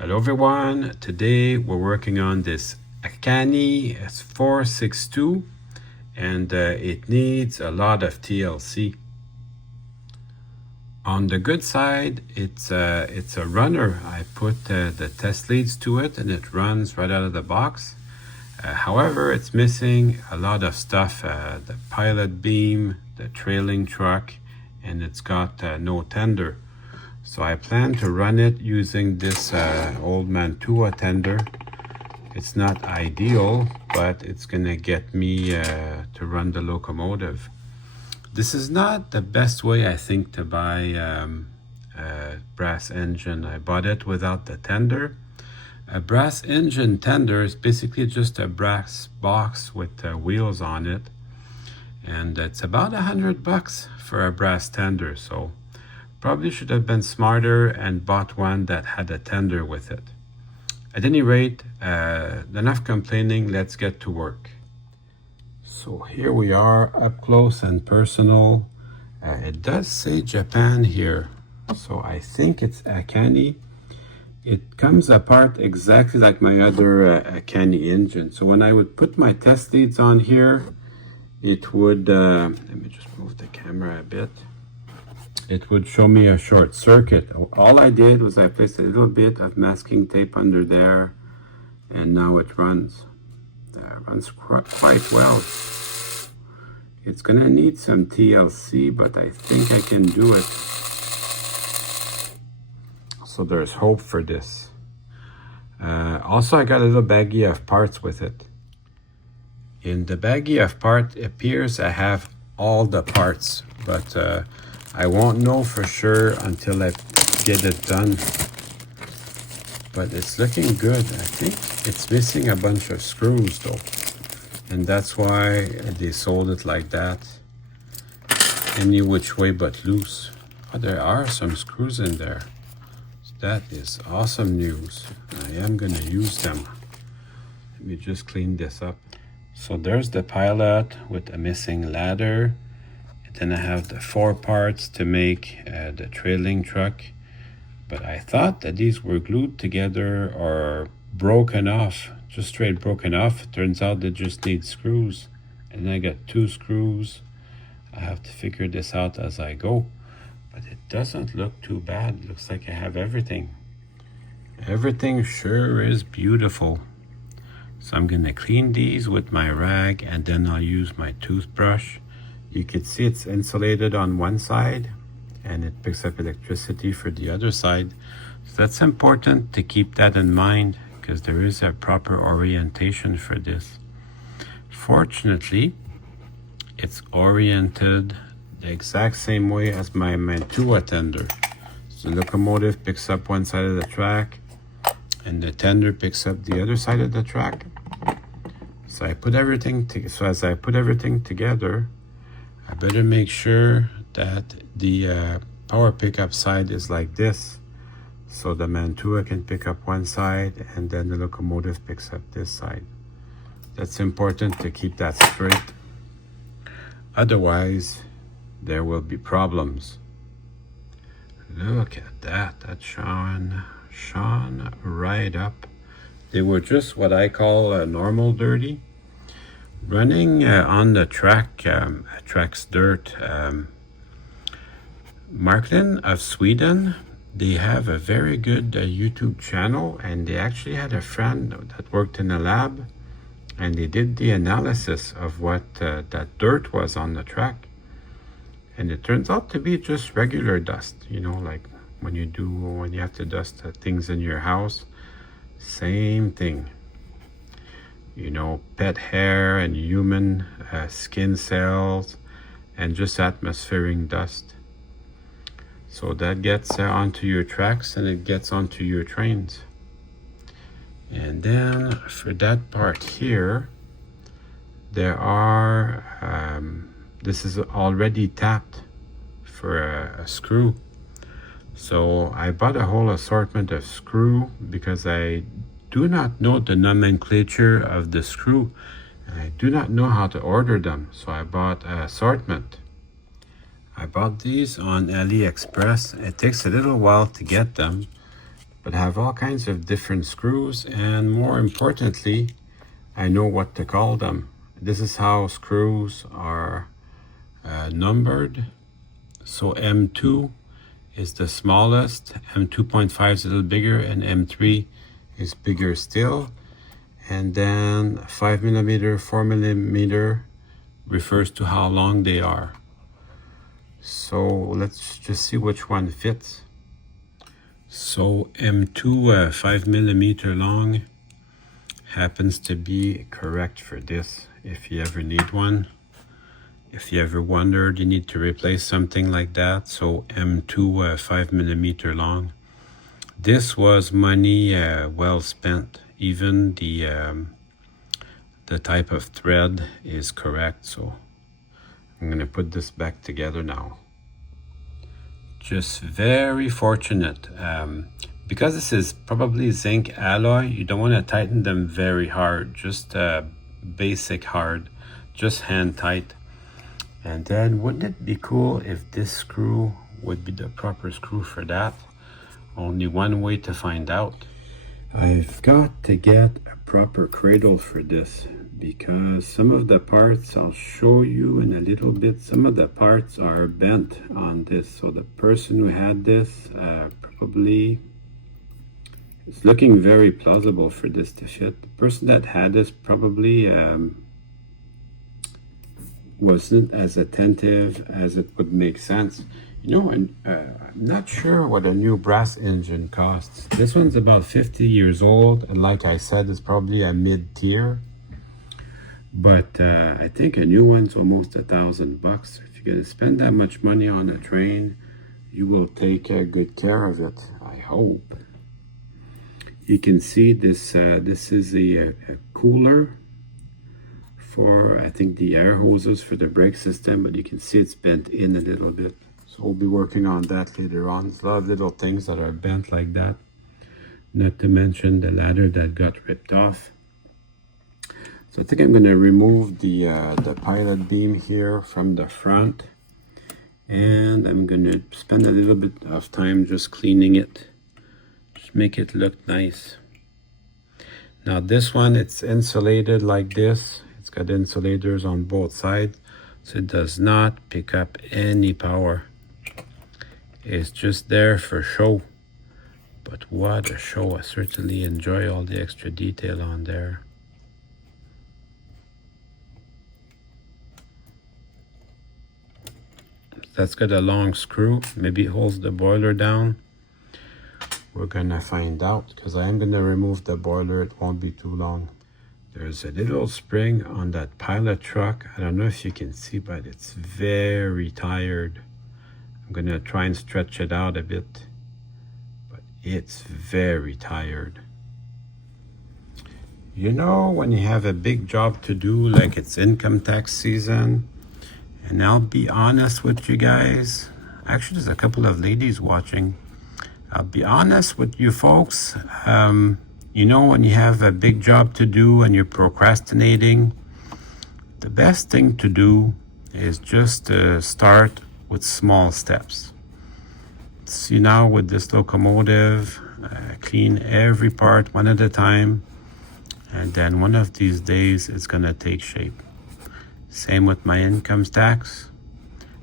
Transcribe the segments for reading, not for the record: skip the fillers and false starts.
Hello everyone, today we're working on this Akane 462 and it needs a lot of TLC. On the good side, it's a runner. I put the test leads to it and it runs right out of the box. However, it's missing a lot of stuff, the pilot beam, the trailing truck, and it's got no tender. So I plan to run it using this old Mantua tender. It's not ideal, but it's gonna get me to run the locomotive. This is not the best way, I think, to buy a brass engine. I bought it without the tender. A brass engine tender is basically just a brass box with wheels on it. And it's about $100 for a brass tender, so probably should have been smarter and bought one that had a tender with it. At any rate, enough complaining, let's get to work. So here we are, up close and personal. It does say Japan here, so I think it's Akane. It comes apart exactly like my other Akane engine. So when I would put my test leads on here, it would, let me just move the camera a bit. It would show me a short circuit. All I did was I placed a little bit of masking tape under there, and now it runs. Runs quite well. It's gonna need some TLC, but I think I can do it. So there's hope for this. Also, I got a little baggie of parts with it. In the baggie of parts, it appears I have all the parts, but I won't know for sure until I get it done. But it's looking good. I think it's missing a bunch of screws though. And that's why they sold it like that. Any which way but loose. Oh, there are some screws in there. That is awesome news. I am gonna use them. Let me just clean this up. So there's the pilot with a missing ladder. Then I have the 4 parts to make the trailing truck. But I thought that these were glued together or broken off, just straight broken off. Turns out they just need screws. And I got 2 screws. I have to figure this out as I go. But it doesn't look too bad. It looks like I have everything. Everything sure is beautiful. So I'm gonna clean these with my rag and then I'll use my toothbrush. You can see it's insulated on one side and it picks up electricity for the other side. So that's important to keep that in mind because there is a proper orientation for this. Fortunately, it's oriented the exact same way as my Mantua tender. So the locomotive picks up one side of the track and the tender picks up the other side of the track. So as I put everything together, I better make sure that the power pickup side is like this. So the Mantua can pick up one side and then the locomotive picks up this side. That's important to keep that straight. Otherwise, there will be problems. Look at that, that's shone right up. They were just what I call normal dirty. Running on the track, track's dirt. Marklin of Sweden, they have a very good YouTube channel, and they actually had a friend that worked in a lab, and they did the analysis of what that dirt was on the track. And it turns out to be just regular dust, you know, like when you have to dust things in your house, same thing. You know, pet hair and human skin cells and just atmospheric dust. So that gets onto your tracks and it gets onto your trains. And then for that part here, there are, this is already tapped for a screw. So I bought a whole assortment of screw because I do not know the nomenclature of the screw. I do not know how to order them, so I bought an assortment. I bought these on AliExpress. It takes a little while to get them, but I have all kinds of different screws, and more importantly, I know what to call them. This is how screws are numbered. So M2 is the smallest, M2.5 is a little bigger, and M3 is bigger still. And then 5mm, 4mm refers to how long they are. So let's just see which one fits. So M2 5mm long happens to be correct for this if you ever need one. If you ever wondered you need to replace something like that, so M2 5mm long. This was money well spent. Even the type of thread is correct, so I'm gonna put this back together now. Just very fortunate. Because this is probably zinc alloy, you don't want to tighten them very hard, just basic hard, just hand tight. And then wouldn't it be cool if this screw would be the proper screw for that? Only one way to find out. I've got to get a proper cradle for this, because some of the parts, I'll show you in a little bit, some of the parts are bent on this. So the person who had this probably is looking very plausible for this to fit. The person that had this probably wasn't as attentive as it would make sense. You know, and I'm not sure what a new brass engine costs. This one's about 50 years old, and like I said, it's probably a mid-tier. But I think a new one's almost $1,000. If you're gonna spend that much money on a train, you will take good care of it, I hope. You can see this, this is a cooler for, I think, the air hoses for the brake system, but you can see it's bent in a little bit. So we'll be working on that later on. There's a lot of little things that are bent like that. Not to mention the ladder that got ripped off. So I think I'm going to remove the pilot beam here from the front. And I'm going to spend a little bit of time just cleaning it. Just make it look nice. Now this one, it's insulated like this. It's got insulators on both sides. So it does not pick up any power. It's just there for show. But what a show. I certainly enjoy all the extra detail on there. That's got a long screw. Maybe it holds the boiler down. We're gonna find out, because I am gonna remove the boiler. It won't be too long. There's a little spring on that pilot truck. I don't know if you can see, but it's very tired. I'm gonna try and stretch it out a bit, but it's very tired. You know, when you have a big job to do, like it's income tax season, and I'll be honest with you guys, actually there's a couple of ladies watching. I'll be honest with you folks, you know, when you have a big job to do and you're procrastinating, the best thing to do is just start with small steps. See, now with this locomotive, clean every part one at a time, and then one of these days it's gonna take shape. Same with my income tax.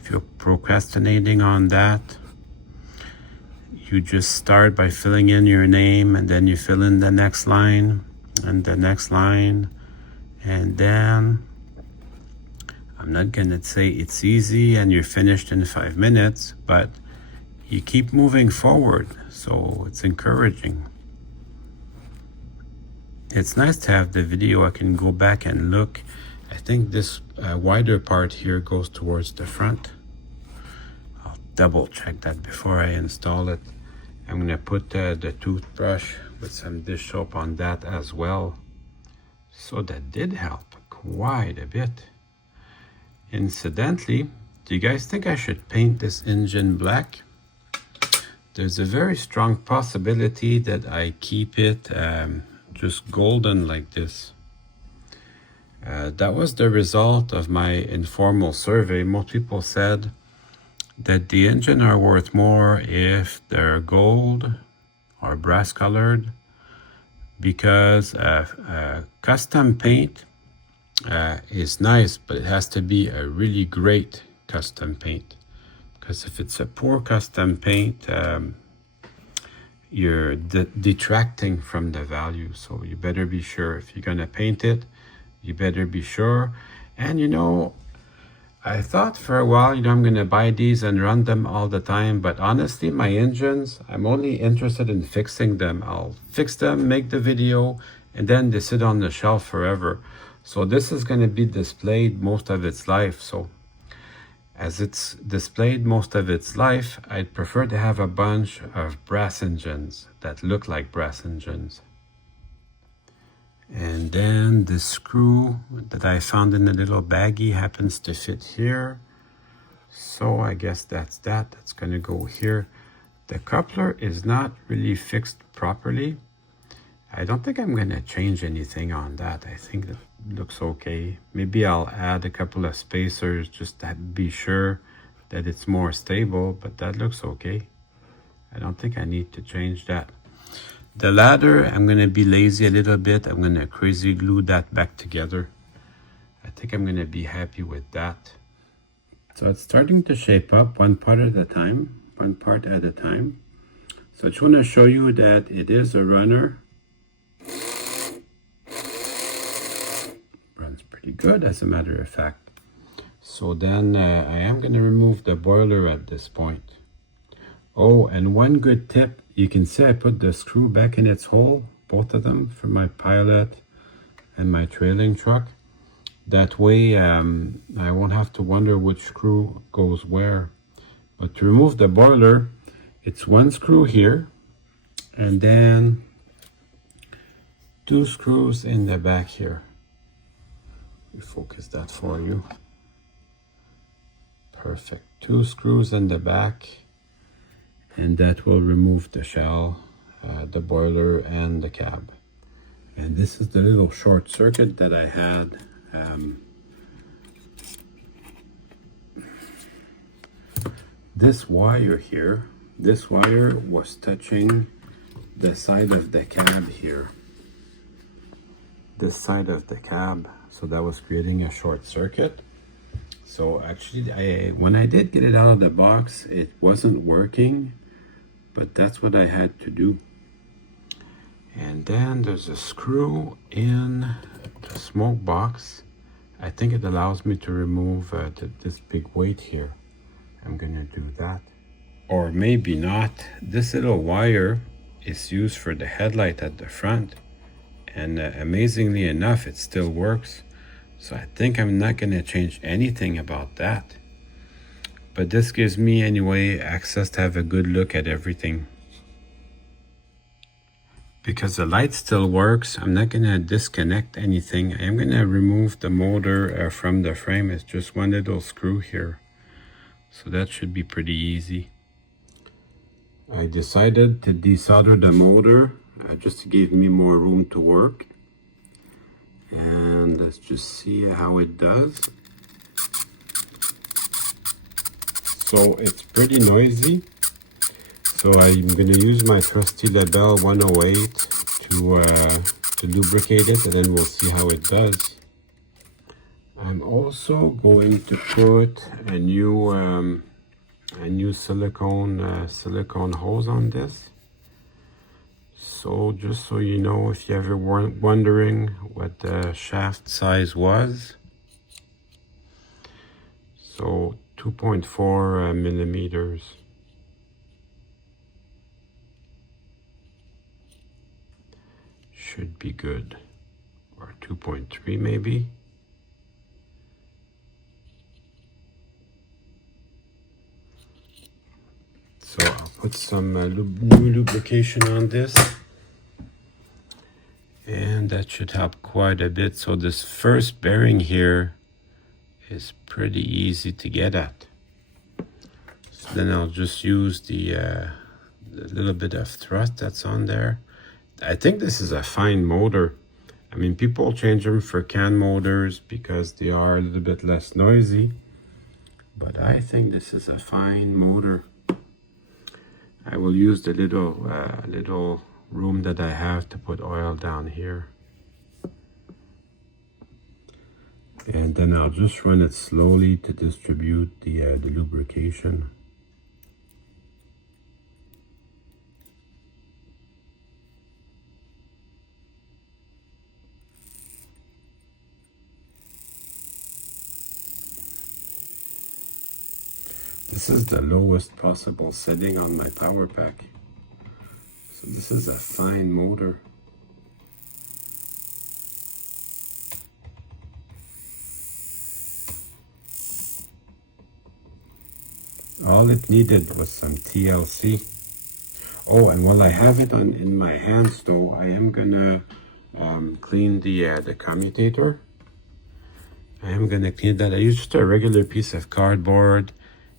If you're procrastinating on that, you just start by filling in your name, and then you fill in the next line and the next line, and then I'm not gonna say it's easy and you're finished in 5 minutes, but you keep moving forward, so it's encouraging. It's nice to have the video. I can go back and look. I think this wider part here goes towards the front. I'll double check that before I install it. I'm gonna put the toothbrush with some dish soap on that as well. So that did help quite a bit. Incidentally, do you guys think I should paint this engine black? There's a very strong possibility that I keep it just golden like this. That was the result of my informal survey. Most people said that the engine are worth more if they're gold or brass colored, because custom paint is nice, but it has to be a really great custom paint. Because if it's a poor custom paint, you're detracting from the value. So you better be sure. If you're gonna paint it, you better be sure. And you know, I thought for a while, you know, I'm gonna buy these and run them all the time, but honestly, my engines, I'm only interested in fixing them. I'll fix them, make the video, and then they sit on the shelf forever. So this is gonna be displayed most of its life. So as it's displayed most of its life, I'd prefer to have a bunch of brass engines that look like brass engines. And then the screw that I found in the little baggie happens to fit here. So I guess that's that. That's gonna go here. The coupler is not really fixed properly. I don't think I'm gonna change anything on that. I think that looks okay. Maybe I'll add a couple of spacers just to be sure that it's more stable, but that looks okay. I don't think I need to change that. The ladder, I'm gonna be lazy a little bit. I'm gonna crazy glue that back together. I think I'm gonna be happy with that. So it's starting to shape up one part at a time. So I just wanna show you that it is a runner. Runs pretty good, as a matter of fact. So then I am gonna remove the boiler at this point. Oh, and one good tip, you can see I put the screw back in its hole, both of them, for my pilot and my trailing truck. That way I won't have to wonder which screw goes where. But to remove the boiler, it's one screw here, and then two screws in the back here. Let me focus that for you. Perfect. Two screws in the back, and that will remove the shell, the boiler, and the cab. And this is the little short circuit that I had. This wire here, this wire was touching the side of the cab here. This side of the cab, so that was creating a short circuit. So actually, when I did get it out of the box, it wasn't working, but that's what I had to do. And then there's a screw in the smoke box. I think it allows me to remove this big weight here. I'm gonna do that. Or maybe not. This little wire is used for the headlight at the front. And amazingly enough, it still works. So I think I'm not gonna change anything about that. But this gives me anyway access to have a good look at everything. Because the light still works, I'm not gonna disconnect anything. I am gonna remove the motor from the frame. It's just one little screw here. So that should be pretty easy. I decided to desolder the motor just to give me more room to work. And let's just see how it does. So it's pretty noisy. So I'm gonna use my trusty Label 108 to lubricate it, and then we'll see how it does. I'm also going to put a new silicone hose on this. So just so you know, if you ever weren't wondering what the shaft size was. So 2.4 millimeters. Should be good. Or 2.3 maybe. So I'll put some new lubrication on this. And that should help quite a bit. So this first bearing here is pretty easy to get at. So then I'll just use the little bit of thrust that's on there. I think this is a fine motor. I mean, people change them for can motors because they are a little bit less noisy. But I think this is a fine motor. I will use the little room that I have to put oil down here. And then I'll just run it slowly to distribute the lubrication. This is the lowest possible setting on my power pack. So this is a fine motor. All it needed was some TLC. Oh, and while I have it in my hands though, I am gonna clean the commutator. I am gonna clean that. I use just a regular piece of cardboard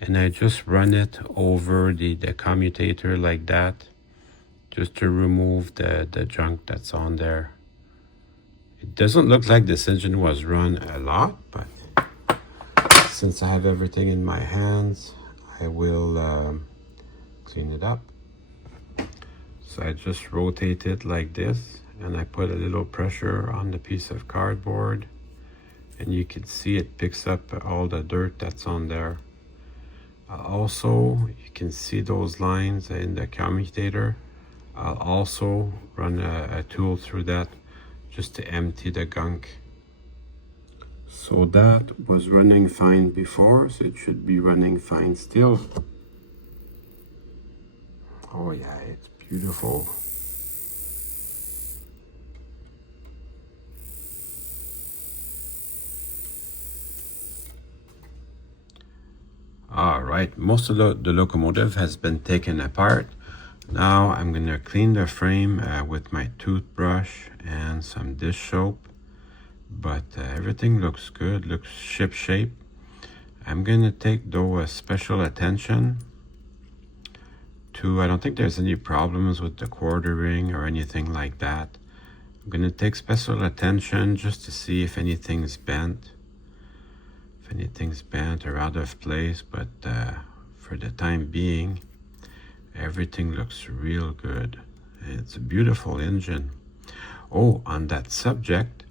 and I just run it over the commutator like that, just to remove the junk that's on there. It doesn't look like this engine was run a lot, but since I have everything in my hands, I will clean it up. So I just rotate it like this and I put a little pressure on the piece of cardboard and you can see it picks up all the dirt that's on there. Also, you can see those lines in the commutator. I'll also run a tool through that just to empty the gunk. So that was running fine before, so it should be running fine still. Oh yeah, it's beautiful. All right, most of the locomotive has been taken apart. Now I'm gonna clean the frame with my toothbrush and some dish soap, but everything looks good, looks ship shape. I'm gonna take though a special attention to, I don't think there's any problems with the quartering or anything like that. I'm gonna take special attention just to see if anything's bent. If anything's bent or out of place, but for the time being, everything looks real good. It's a beautiful engine. Oh, on that subject,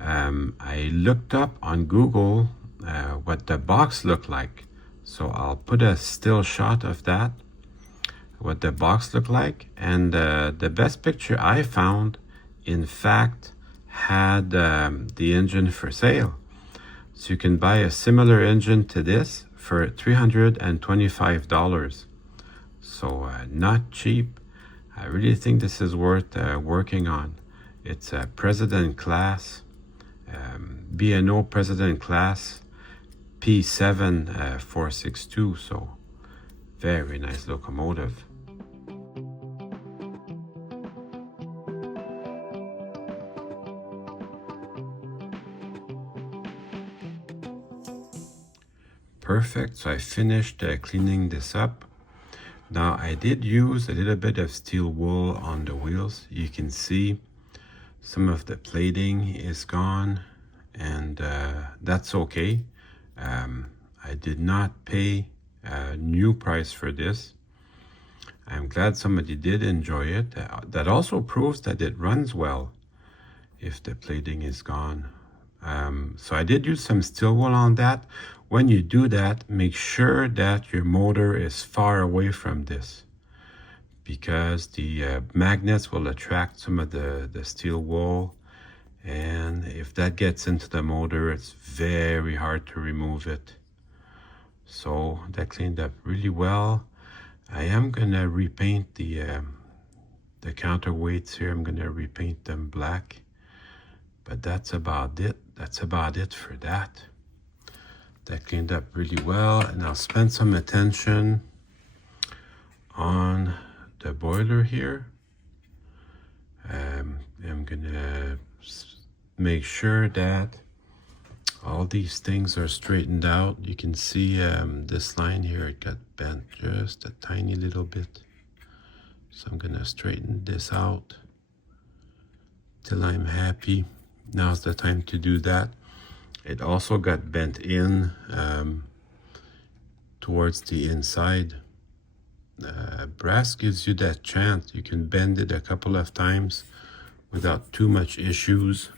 I looked up on Google what the box looked like. So I'll put a still shot of that, what the box looked like. And the best picture I found, in fact, had the engine for sale. So you can buy a similar engine to this for $325. So not cheap. I really think this is worth working on. It's a President class, B&O President class, P7 462. So very nice locomotive. Perfect, so I finished cleaning this up. Now I did use a little bit of steel wool on the wheels. You can see some of the plating is gone, and that's okay. I did not pay a new price for this. I'm glad somebody did enjoy it. That also proves that it runs well if the plating is gone. So I did use some steel wool on that. When you do that, make sure that your motor is far away from this, because the magnets will attract some of the steel wool, and if that gets into the motor, it's very hard to remove it. So that cleaned up really well. I am gonna repaint the counterweights here. I'm gonna repaint them black, but that's about it. That's about it for that. That cleaned up really well, and I'll spend some attention on the boiler here. I'm gonna make sure that all these things are straightened out. You can see this line here, it got bent just a tiny little bit. So I'm gonna straighten this out till I'm happy. Now's the time to do that. It also got bent in towards the inside. Brass gives you that chance. You can bend it a couple of times without too much issues,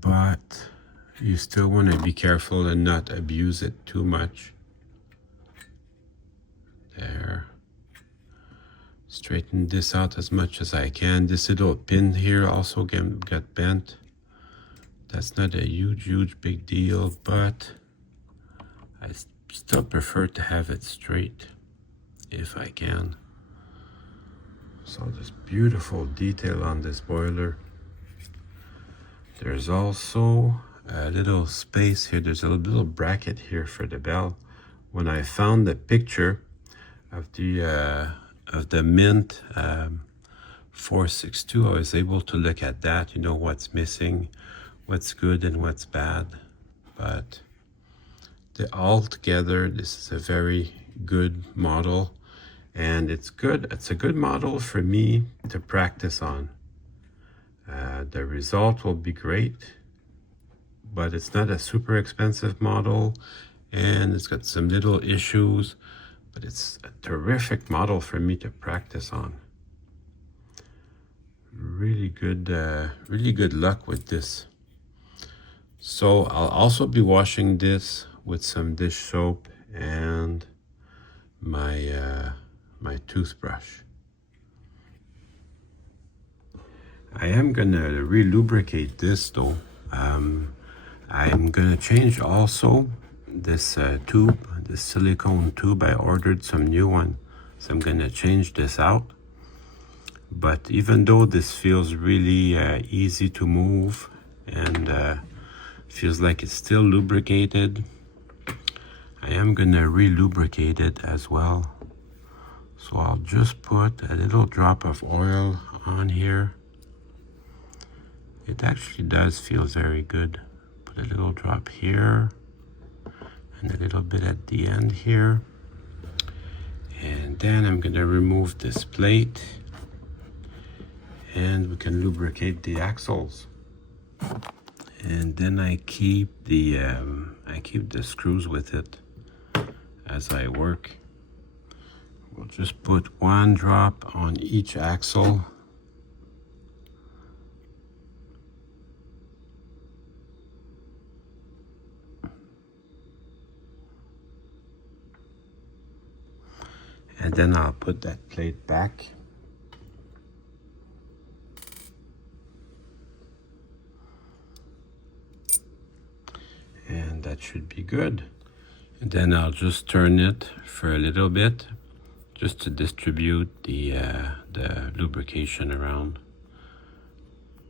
but you still want to be careful and not abuse it too much. There. Straighten this out as much as I can. This little pin here also got bent. That's not a huge big deal, but I still prefer to have it straight if I can. So this beautiful detail on this boiler. There's also a little space here. There's a little bracket here for the bell. When I found the picture of the Mint 462, I was able to look at that, you know, what's missing, what's good and what's bad. But altogether, this is a very good model, and it's a good model for me to practice on. The result will be great, but it's not a super expensive model, and it's got some little issues, but it's a terrific model for me to practice on. Really good luck with this. So I'll also be washing this with some dish soap and my my toothbrush. I am gonna re-lubricate this though. I'm gonna change also this tube, this silicone tube. I ordered some new one, so I'm gonna change this out. But even though this feels really easy to move and feels like it's still lubricated, I am gonna re-lubricate it as well. So I'll just put a little drop of oil on here. It actually does feel very good. Put a little drop here and a little bit at the end here. And then I'm gonna remove this plate and we can lubricate the axles. And then I keep the screws with it as I work. We'll just put one drop on each axle. And then I'll put that plate back. And that should be good. And then I'll just turn it for a little bit, just to distribute the lubrication around.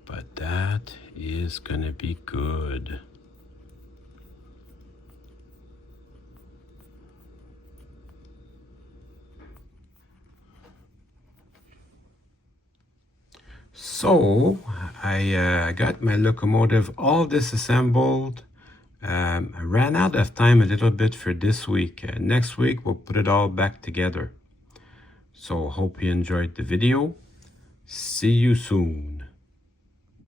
But that is gonna be good. So I got my locomotive all disassembled. I ran out of time a little bit for this week. Next week we'll put it all back together. So hope you enjoyed the video. See you soon.